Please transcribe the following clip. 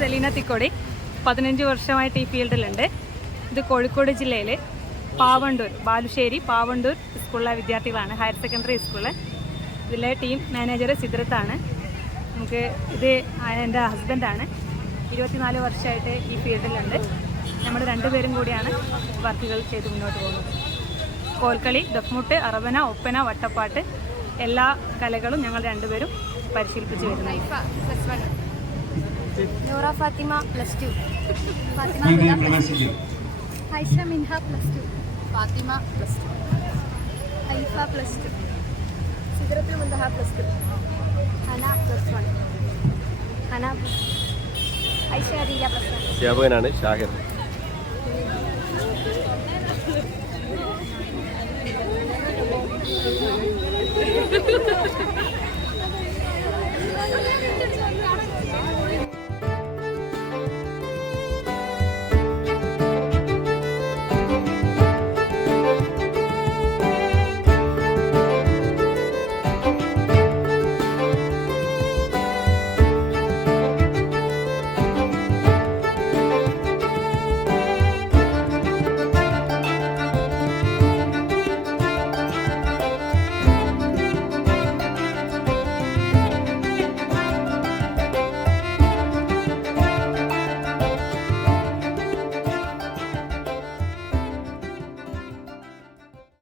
സെലീന തിക്കോടി. പതിനഞ്ച് വർഷമായിട്ട് ഈ ഫീൽഡിലുണ്ട്. ഇത് കോഴിക്കോട് ജില്ലയിൽ പാവണ്ടൂർ ബാലുശ്ശേരി പാവണ്ടൂർ സ്കൂളിലെ വിദ്യാർത്ഥികളാണ്. ഹയർ സെക്കൻഡറി സ്കൂളിൽ ഇതിലെ ടീം മാനേജർ സിദ്രത്താണ്. നമുക്ക് ഇത് എന്റെ ഹസ്ബൻഡാണ്. ഇരുപത്തിനാല് വർഷമായിട്ട് ഈ ഫീൽഡിലുണ്ട്. നമ്മൾ രണ്ടുപേരും കൂടിയാണ് വർക്കുകൾ ചെയ്ത് മുന്നോട്ട് പോകുന്നത്. കോൽക്കളി ദഫ്മുട്ട് അറബന ഒപ്പന വട്ടപ്പാട്ട് എല്ലാ കലകളും ഞങ്ങൾ രണ്ടുപേരും പരിശീലിപ്പിച്ച് വരുന്നത് Noora Fathima plus two Fathima Haisha Minha plus two Fathima plus two Haifa plus two Sidrathul Munthaha plus two Hana plus one Hana Aisha Adeela plus one അധ്യാപകനാണ് ഷാഹിർ.